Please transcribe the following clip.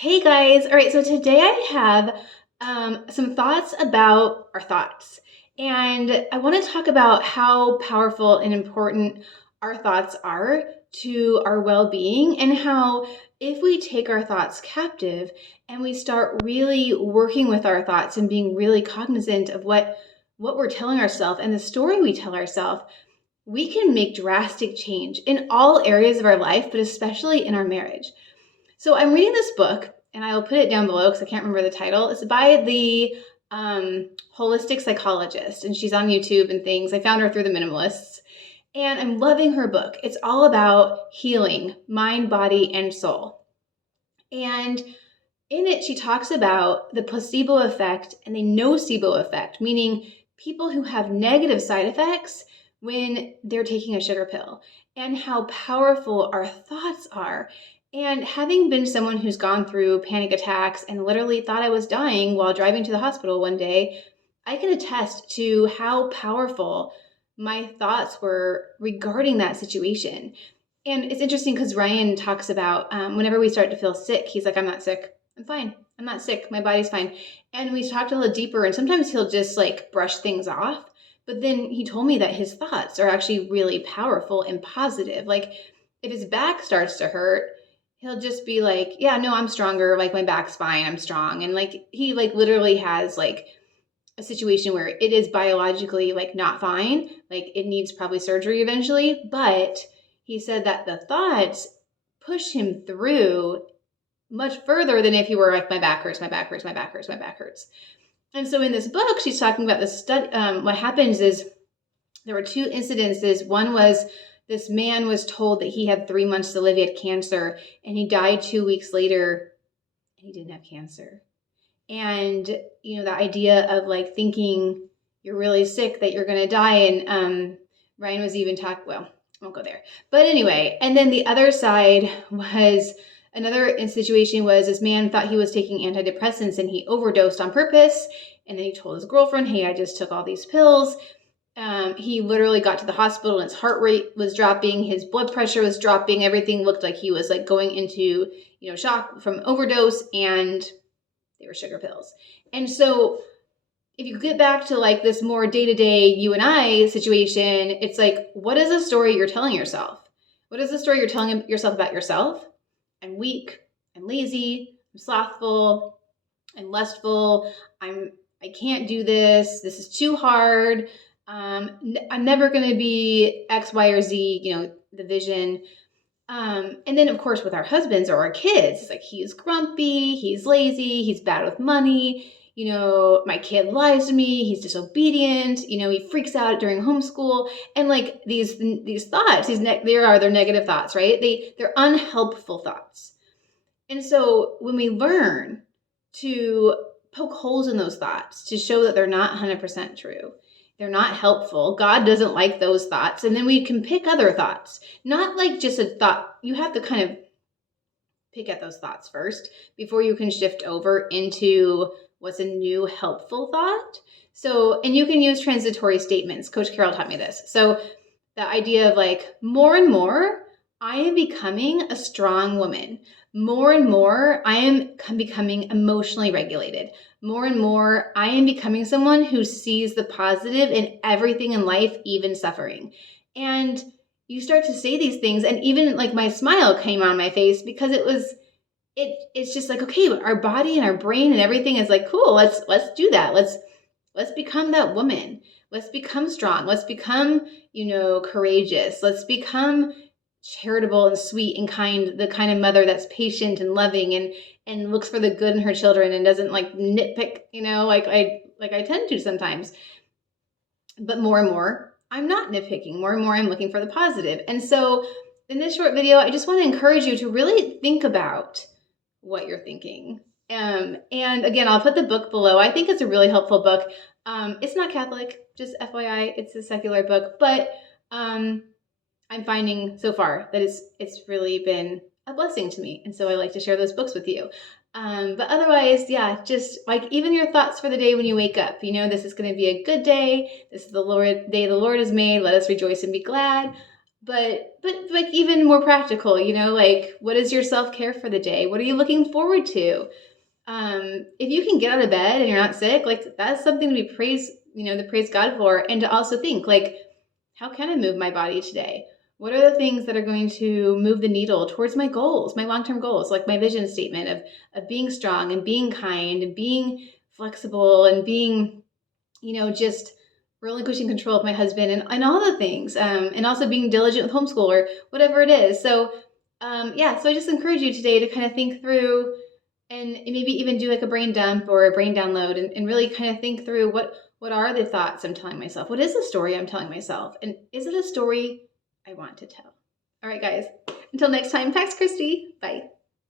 Hey guys, all right, so today I have some thoughts about our thoughts. And I want to talk about how powerful and important our thoughts are to our well being, and how if we take our thoughts captive and we start really working with our thoughts and being really cognizant of what we're telling ourselves and the story we tell ourselves, we can make drastic change in all areas of our life, but especially in our marriage. So I'm reading this book, and I'll put it down below because I can't remember the title. It's by the holistic psychologist, and she's on YouTube and things. I found her through the Minimalists, and I'm loving her book. It's all about healing mind, body, and soul. And in it, she talks about the placebo effect and the nocebo effect, meaning people who have negative side effects when they're taking a sugar pill, and how powerful our thoughts are. And having been someone who's gone through panic attacks and literally thought I was dying while driving to the hospital one day, I can attest to how powerful my thoughts were regarding that situation. And it's interesting because Ryan talks about whenever we start to feel sick, he's like, I'm not sick. I'm fine. I'm not sick. My body's fine. And we talked a little deeper, and sometimes he'll just like brush things off. But then he told me that his thoughts are actually really powerful and positive. Like if his back starts to hurt, he'll just be like, yeah, no, I'm stronger. Like my back's fine. I'm strong. And like he like literally has like a situation where it is biologically like not fine. Like it needs probably surgery eventually. But he said that the thoughts push him through much further than if he were like, my back hurts, my back hurts, my back hurts, my back hurts. And so in this book, she's talking about the study. What happens is there were two incidences. One was this man was told that he had 3 months to live. He had cancer, and he died 2 weeks later, and he didn't have cancer. And the idea of like thinking you're really sick, that you're going to die. And Ryan was even talking, well, I won't go there, but anyway. And then the other side was another situation was this man thought he was taking antidepressants, and he overdosed on purpose. And then he told his girlfriend, hey, I just took all these pills. He literally got to the hospital, and his heart rate was dropping, his blood pressure was dropping, everything looked like he was like going into shock from overdose, and they were sugar pills. And so if you get back to like this more day-to-day you and I situation, it's like, what is the story you're telling yourself? What is the story you're telling yourself about yourself? I'm weak, I'm lazy, I'm slothful, I'm lustful, I can't do this is too hard, I'm never going to be X, Y, or Z, the vision. And then, of course, with our husbands or our kids, it's like he's grumpy, he's lazy, he's bad with money. My kid lies to me, he's disobedient. He freaks out during homeschool, and like these thoughts, they're negative thoughts, right? They're unhelpful thoughts. And so when we learn to poke holes in those thoughts to show that they're not 100% true, they're not helpful, God doesn't like those thoughts, and then we can pick other thoughts. Not like just a thought. You have to kind of pick at those thoughts first before you can shift over into what's a new helpful thought. So, and you can use transitory statements. Coach Carol taught me this. So the idea of like, more and more, I am becoming a strong woman. More and more, I am becoming emotionally regulated. More and more, I am becoming someone who sees the positive in everything in life, even suffering. And you start to say these things, and even like my smile came on my face because it's just like, okay, our body and our brain and everything is like, cool, let's do that. Let's become that woman. Let's become strong. Let's become, courageous. Let's become charitable and sweet and kind, the kind of mother that's patient and loving and looks for the good in her children and doesn't like nitpick, like I tend to sometimes. But more and more, I'm not nitpicking. More and more, I'm looking for the positive. And so in this short video, I just want to encourage you to really think about what you're thinking. And again, I'll put the book below. I think it's a really helpful book. It's not Catholic, just FYI, it's a secular book, but I'm finding so far that it's really been a blessing to me. And so I like to share those books with you. But otherwise, yeah, just like even your thoughts for the day when you wake up, this is going to be a good day. This is the day the Lord has made. Let us rejoice and be glad. but like even more practical, like what is your self-care for the day? What are you looking forward to? If you can get out of bed and you're not sick, like that's something to be praised, to praise God for, and to also think like, how can I move my body today? What are the things that are going to move the needle towards my goals, my long-term goals, like my vision statement of being strong and being kind and being flexible and being, just relinquishing control of my husband and all the things, and also being diligent with homeschool or whatever it is. So, yeah, so I just encourage you today to kind of think through and maybe even do like a brain dump or a brain download and really kind of think through what are the thoughts I'm telling myself? What is the story I'm telling myself? And is it a story I want to tell? All right, guys. Until next time, Pax Christi. Bye.